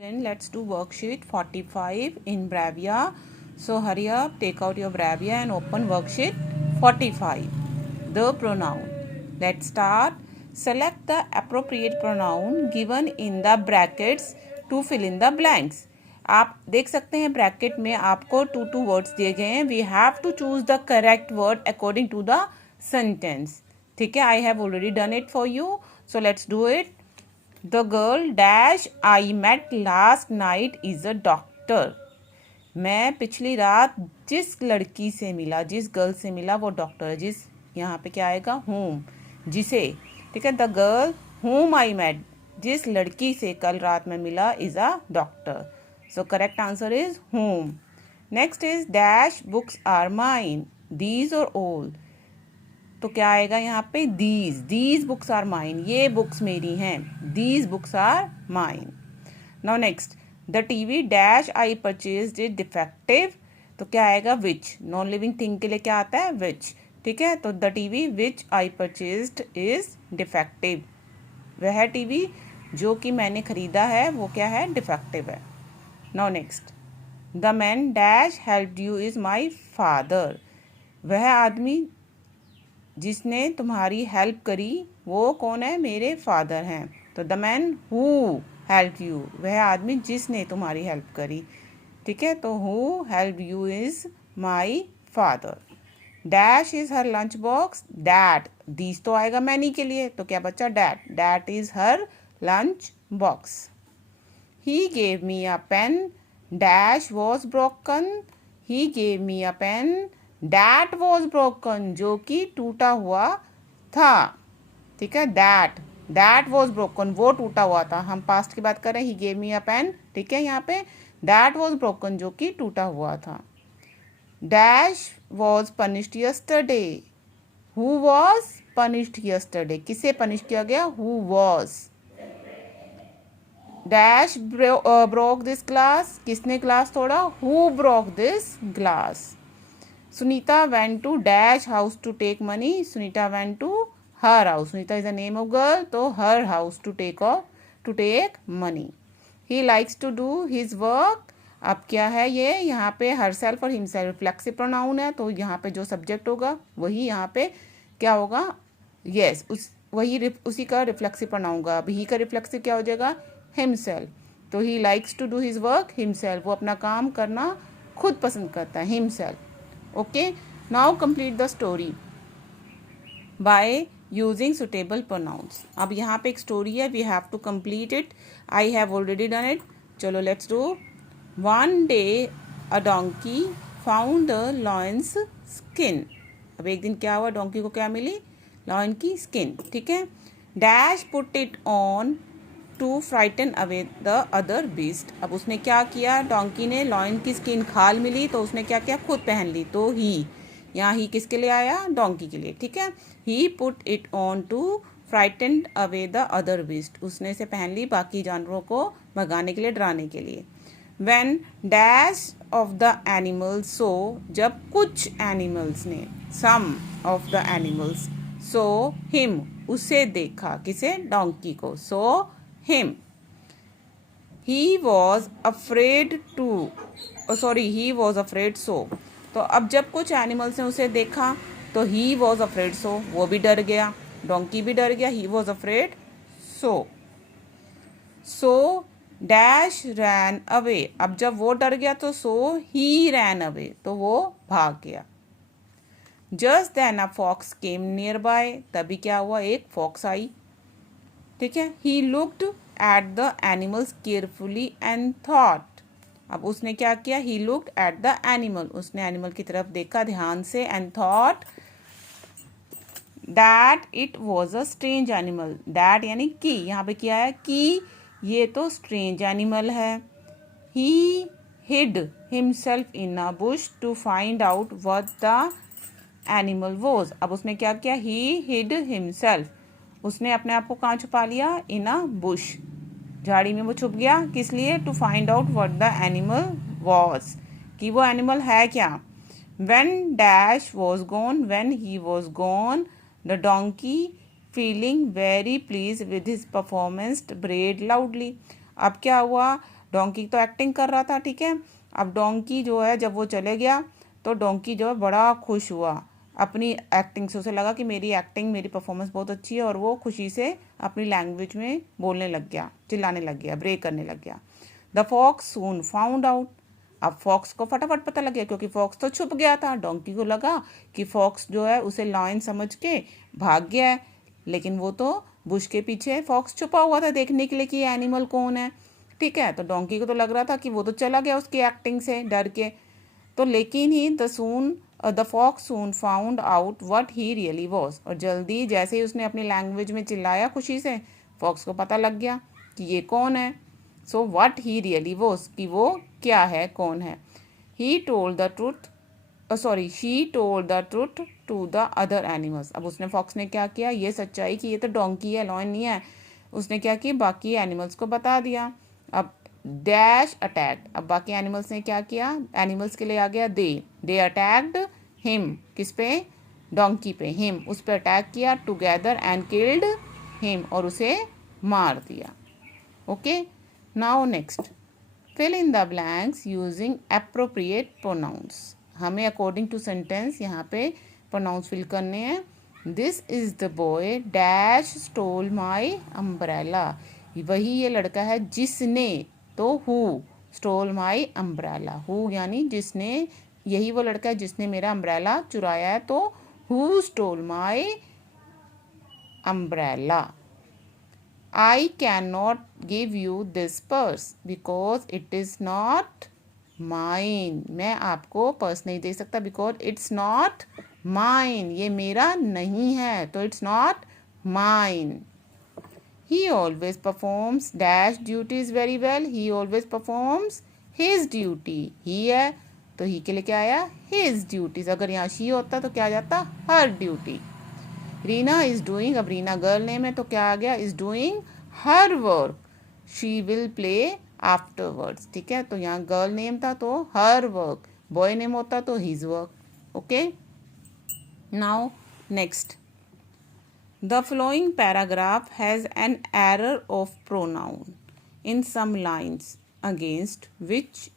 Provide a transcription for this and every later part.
Then let's do worksheet 45 in Bravia. So hurry up, take out your Bravia and open worksheet 45. The pronoun. Let's start. Select the appropriate pronoun given in the brackets to fill in the blanks. आप देख सकते हैं bracket में आपको two words दिए गए हैं. We have to choose the correct word according to the sentence. ठीक है, I have already done it for you. So let's do it. The girl dash I met last night is a doctor. मैं पिछली रात जिस लड़की से मिला, जिस गर्ल से मिला वो डॉक्टर है. जिस यहाँ पे क्या आएगा? whom, जिसे. ठीक है, the girl whom I met, जिस लड़की से कल रात में मिला is a doctor. So correct answer is whom. Next is dash books are mine. These or all. तो क्या आएगा यहाँ पे? These books are mine. ये बुक्स मेरी हैं. These books are mine. Now next, the TV dash I purchase is defective. तो क्या आएगा? विच. नॉन लिविंग थिंग के लिए क्या आता है? विच. ठीक है, तो the TV which I purchased is defective. वह टीवी जो कि मैंने खरीदा है वो क्या है? डिफेक्टिव है. Now next, the man dash helped you is my father. वह आदमी जिसने तुम्हारी हेल्प करी वो कौन है? मेरे फादर हैं. तो the man who help you, वह आदमी जिसने तुम्हारी हेल्प करी. ठीक है, तो who help you is my father. Dash is her lunch box. That, these तो आएगा मैनी के लिए, तो क्या बच्चा? That. That is her lunch box. He gave me a pen. Dash was broken. He gave me a pen that was broken, जो कि टूटा हुआ था. ठीक है, दैट वॉज ब्रोकन, वो टूटा हुआ था. हम पास्ट की बात कर रहे हैं. He gave me a pen. ठीक है, यहाँ पे दैट वॉज ब्रोकन, जो कि टूटा हुआ था. Dash was punished yesterday. Who was punished yesterday, किसे पनिश किया गया? Who was. Dash broke this glass, किसने ग्लास तोड़ा? Who broke this glass. Sunita went to dash house to take money. Sunita went to her house. Sunita is the name of girl, तो her house to take money. He likes to do his work. अब क्या है ये? यहाँ पे herself और himself reflexive pronoun है, तो यहाँ पे जो सब्जेक्ट होगा वही यहाँ पे क्या होगा? yes, उसी का रिफ्लेक्सिव प्रोनाउन होगा. अब ही का रिफ्लेक्सिव क्या हो जाएगा? himself. तो he likes to do his work himself. वो अपना काम करना खुद पसंद करता है. himself. Okay, now complete the story by using suitable pronouns. अब यहाँ पे एक स्टोरी है, we have to complete it. I have already done it. चलो let's do. One day a donkey found a lion's skin. अब एक दिन क्या हुआ? डोंकी को क्या मिली? लॉयन की स्किन. ठीक है, dash put it on to frighten away the other beast. अब उसने क्या किया? डोंकी ने लॉयन की स्किन खाल मिली तो उसने क्या किया? खुद पहन ली. तो ही, यहाँ ही किसके लिए आया? डोंकी के लिए. ठीक है, he put it on to frighten away the other beast. उसने इसे पहन ली बाकी जानवरों को भगाने के लिए, डराने के लिए. When dash of the animals so, जब कुछ एनिमल्स ने, some of the animals, so him, उसे देखा. किसे? डोंकी को. सो him, he was afraid so. तो अब जब कुछ एनिमल्स ने उसे देखा तो he was afraid so, वो भी डर गया, डोंकी भी डर गया. he was afraid so dash ran away. अब जब वो डर गया तो so he ran away, तो वो भाग गया. just then a fox came nearby. तभी क्या हुआ? एक फॉक्स आई. ठीक है, he looked at the animals carefully and thought. अब उसने क्या किया? he looked at the animal, उसने एनिमल की तरफ देखा ध्यान से, and thought that it was a strange animal. that यानी कि, यहाँ पे क्या है? कि ये तो strange animal है. he hid himself in a bush to find out what the animal was. अब उसने क्या किया? he hid himself, उसने अपने आप को कहाँ छुपा लिया? इन अ बुश, झाड़ी में वो छुप गया. किस लिए? To find out what the animal was, कि वो एनिमल है क्या. When dash was gone, when he was gone, the donkey feeling very please with his performance brayed loudly. अब क्या हुआ? डोंकी तो एक्टिंग कर रहा था, ठीक है। अब डोंकी जो है जब वो चले गया तो डोंकी जो है बड़ा खुश हुआ अपनी एक्टिंग से। उसे लगा कि मेरी एक्टिंग, मेरी परफॉर्मेंस बहुत अच्छी है, और वो खुशी से अपनी लैंग्वेज में बोलने लग गया, चिल्लाने लग गया, ब्रेक करने लग गया। The fox soon found out. अब फॉक्स को फटाफट पता लग गया, क्योंकि फॉक्स तो छुप गया था। डोंकी को लगा कि फॉक्स जो है उसे लायन समझ के भाग गया है, लेकिन वो तो बुश के पीछे फॉक्स छुपा हुआ था देखने के लिए कि ये एनिमल कौन है, ठीक है। तो डोंकी को तो लग रहा था कि वो तो चला गया उसकी एक्टिंग से डर के। तो लेकिन he the fox soon found out what he really was. और जल्दी जैसे ही उसने अपनी लैंग्वेज में चिल्लाया खुशी से, फॉक्स को पता लग गया कि ये कौन है। So what he really was, कि वो क्या है, कौन है। He told the truth, she told the truth to the other animals. अब उसने, फॉक्स ने क्या किया, ये सच्चाई कि ये तो डोंकी है, लॉयन नहीं है, उसने क्या किया, बाकी एनिमल्स को बता दिया। अब डैश अटैक, अब बाकी एनिमल्स ने क्या किया, एनिमल्स के लिए आ गया दे अटैक्ड हिम, किस पे, डोंकी पे, हिम उस पे अटैक किया, टुगेदर एंड किल्ड हिम, और उसे मार दिया। Okay, now next, fill in the blanks using appropriate pronouns. हमें अकॉर्डिंग टू सेंटेंस यहाँ पे प्रोनाउंस फिल करने हैं। This is the boy dash stole my umbrella. वही ये लड़का है जिसने, तो who, stole my umbrella, who यानी जिसने, यही वो लड़का है जिसने मेरा अम्ब्रेला चुराया है, तो who stole my umbrella. I cannot give you this purse because it is not mine. मैं आपको पर्स नहीं दे सकता because it's not mine. ये मेरा नहीं है, तो it's not mine. He always performs dash duties very well. He always performs his duty. He है तो he के लिए क्या आया, his duties। अगर यहाँ she होता तो क्या आ जाता, her duty। Reena is doing, अब रीना गर्ल नेम है तो क्या आ गया, is doing her work, she will play afterwards, ठीक है। तो यहाँ गर्ल नेम था तो हर वर्क, बॉय नेम होता तो his work. Okay, now next, the flowing paragraph has an error of pronoun in some lines against which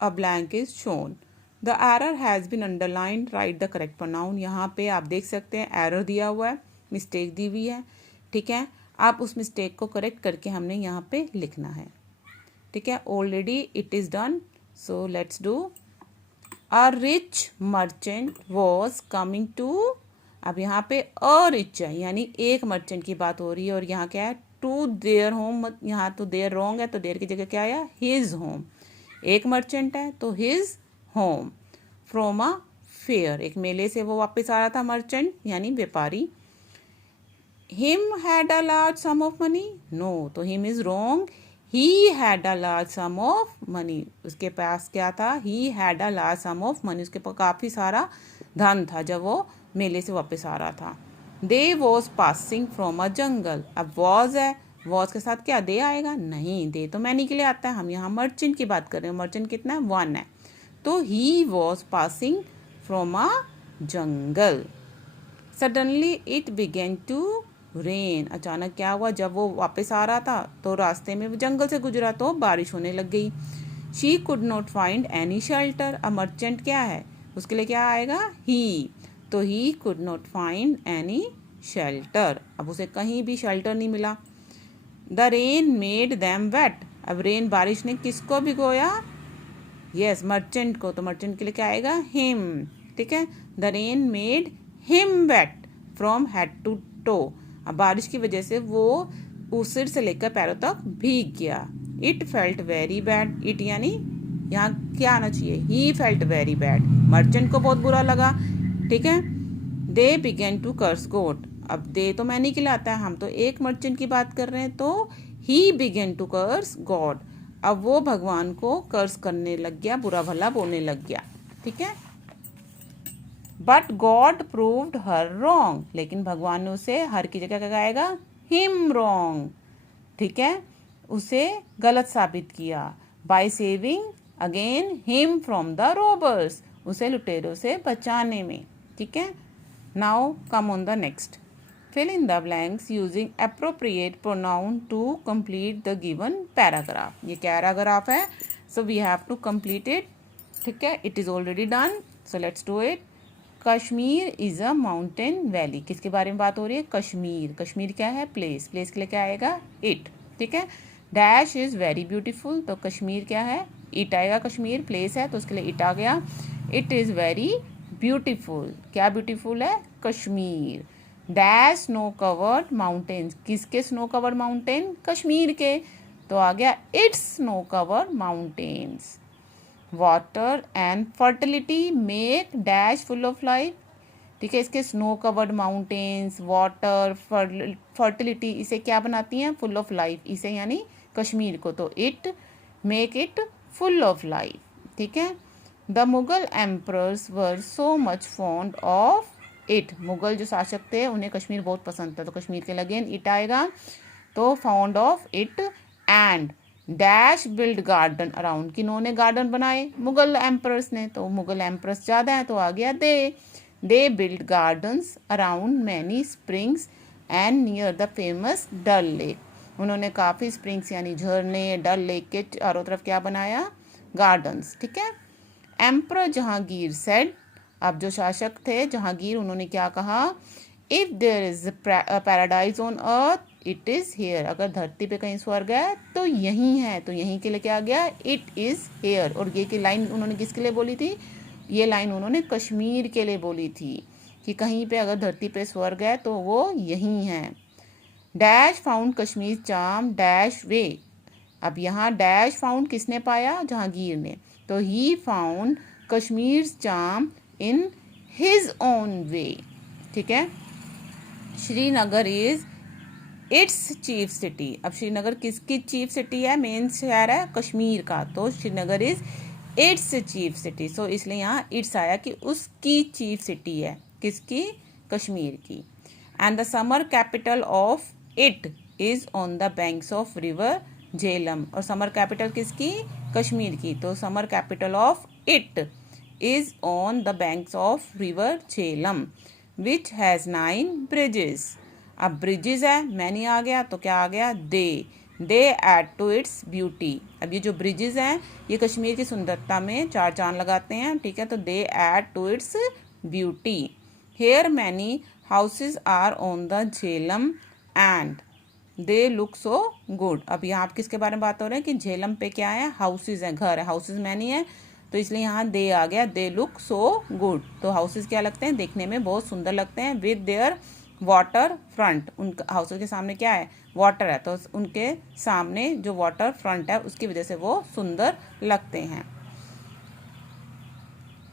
a blank is shown. The error has been underlined, write the correct pronoun. यहाँ पे आप देख सकते हैं error दिया हुआ है, mistake दी हुई है, ठीक है। आप उस मिस्टेक को करेक्ट करके हमने यहाँ पे लिखना है, ठीक है। Already it is done, so let's do. A rich merchant was coming to, अब यहाँ पे अ रिच है यानी एक मर्चेंट की बात हो रही है, और यहाँ क्या है, टू देयर होम, यहाँ तो देयर रॉन्ग है तो देयर की जगह क्या आया, हिज होम। एक मर्चेंट है तो his home. From a fair, एक मेले से वो वापस आ रहा था मर्चेंट यानी व्यापारी। Him had a large sum of money, no, तो him is wrong, he had a large sum of money, उसके पास क्या था, he had a large sum of money, उसके पास काफ़ी सारा धन था जब वो मेले से वापस आ रहा था। दे वॉज पासिंग फ्रॉम अ जंगल, अब वॉज है, वॉज के साथ क्या दे आएगा, नहीं, दे तो मैनी के लिए आता है, हम यहाँ मर्चेंट की बात कर रहे हैं, मर्चेंट कितना है, वन है, तो he was passing from a jungle. Suddenly it began to rain, अचानक क्या हुआ, जब वो वापस आ रहा था तो रास्ते में वो जंगल से गुजरा तो बारिश होने लग गई। She could not find any shelter, a merchant क्या है, उसके लिए क्या आएगा, ही, तो he could not find any shelter, अब उसे कहीं भी शेल्टर नहीं मिला। The rain made them wet, अब रेन, बारिश ने किसको भिगोया, यस, मर्चेंट को, तो मर्चेंट के लिए क्या आएगा, हिम, ठीक है। The rain made him wet from head to toe, अब बारिश की वजह से वो सिर से लेकर पैरों तक भीग गया। It felt very bad, it यानी यहाँ क्या आना चाहिए, he felt very bad, merchant को बहुत बुरा लगा, ठीक है। दे बिगेन टू कर्स गॉड, अब दे तो मैनी के लिए आता है, हम तो एक मर्चेंट की बात कर रहे हैं, तो he began to curse God, अब वो भगवान को कर्स करने लग गया, बुरा भला बोलने लग गया, ठीक है। But God proved her wrong, लेकिन भगवान ने उसे हर की जगह क्या कहेगा, हिम रॉन्ग, ठीक है, उसे गलत साबित किया। By saving again him from the robbers, उसे लुटेरों से बचाने में, ठीक है। Now come on the next, Fill in the blanks using appropriate pronoun to complete the given paragraph. ये paragraph है, so we have to complete it. ठीक है, it is already done, so let's do it. Kashmir is a mountain valley, किसके बारे में बात हो रही है? कश्मीर। कश्मीर क्या है? प्लेस। प्लेस के लिए क्या आएगा? इट। ठीक है। डैश इज़ वेरी ब्यूटीफुल, तो कश्मीर क्या है? इट आएगा। कश्मीर प्लेस है तो उसके लिए इट आ गया। इट इज़ वेरी ब्यूटीफुल, क्या ब्यूटीफुल है? Kashmir. Dash snow covered mountains, किसके स्नो कवर्ड माउंटेन? कश्मीर के, तो आ गया it's snow covered mountains. Water and fertility make dash full of life, ठीक है। इसके snow covered mountains, water, fertility, इसे क्या बनाती हैं? फुल ऑफ लाइफ, इसे यानी कश्मीर को, तो it make it full of life. ठीक है। The Mughal emperors were so much fond of it, Mughal जो शासक थे उन्हें कश्मीर बहुत पसंद था, तो कश्मीर के लगेन इट आएगा, तो found of it. And dash build garden around, किन्होंने गार्डन बनाए? मुगल एम्परर्स ने, तो मुगल एम्परर्स ज़्यादा है तो आ गया they build gardens around many springs and near the famous Dal lake, उन्होंने काफ़ी स्प्रिंग्स यानी झरने, डल लेक के चारों तरफ क्या बनाया? गार्डन्स। ठीक है। एम्परर जहांगीर सेड, अब जो शासक थे जहांगीर, उन्होंने क्या कहा? If there is paradise on earth it is here, अगर धरती पे कहीं स्वर्ग है तो यहीं है, तो यहीं के लिए क्या आ गया? It is hair. और ये की लाइन उन्होंने किसके लिए बोली थी? ये लाइन उन्होंने कश्मीर के लिए बोली थी कि कहीं पे अगर धरती पे स्वर्ग है तो वो यहीं है। Dash found Kashmir charm dash way, अब यहाँ डैश फाउंड किसने पाया? जहांगीर ने, तो he found Kashmir charm in his own way. ठीक है। Srinagar is its chief city, अब श्रीनगर किसकी चीफ सिटी है? मेन शहर है कश्मीर का, तो Srinagar is its chief city, so इसलिए यहाँ इट्स आया कि उसकी चीफ सिटी है, किसकी? कश्मीर की। And the summer capital of it is on the banks of river Jhelum, और समर कैपिटल किसकी? कश्मीर की, तो summer capital of it is on the banks of river Jhelum which has 9 bridges, अब ब्रिजेस है, मैनी आ गया तो क्या आ गया? They add to its beauty, अब ये जो ब्रिजेस हैं ये कश्मीर की सुंदरता में 4 चांद लगाते हैं। ठीक है। तो they add to its beauty. Here many houses are on the Jhelum and they look so good, अब यहाँ आप किसके बारे में बात हो रहे हैं कि झेलम पे क्या है? हाउसेज हैं, घर है, हाउसेज मैनी है, तो इसलिए यहाँ दे आ गया, दे लुक सो गुड, तो हाउसेज क्या लगते हैं? देखने में बहुत सुंदर लगते हैं। विद देयर वाटर फ्रंट, उनका हाउसेज के सामने क्या है? वाटर है, तो उनके सामने जो वाटर फ्रंट है उसकी वजह से वो सुंदर लगते हैं।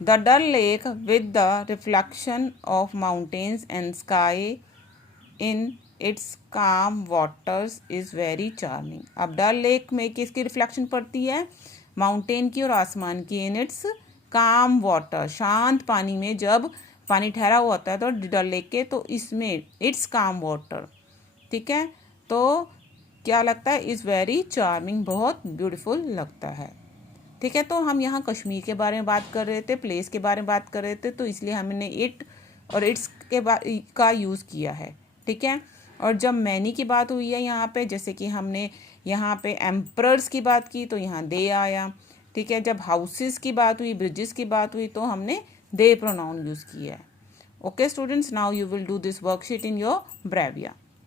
The Dal lake with the reflection of mountains and sky in its calm waters is very charming, अब डल लेक में किसकी रिफ्लेक्शन पड़ती है? माउंटेन की और आसमान की। इन इट्स काम वाटर, शांत पानी में जब पानी ठहरा हुआ होता है तो डल लेक के, तो इसमें इट्स काम वाटर। ठीक है। तो क्या लगता है? इज़ वेरी चार्मिंग, बहुत ब्यूटीफुल लगता है। ठीक है। तो हम यहाँ कश्मीर के बारे में बात कर रहे थे, प्लेस के बारे में बात कर रहे थे, तो इसलिए हमने इट और इट्स का यूज़ किया है। ठीक है। और जब मैनी की बात हुई है यहाँ पे, जैसे कि हमने यहाँ पे एम्परर्स की बात की तो यहाँ दे आया। ठीक है। जब हाउसेस की बात हुई, ब्रिजेस की बात हुई, तो हमने दे प्रोनाउन यूज़ किया है। Okay students, now you will do this worksheet in your ब्रेविया।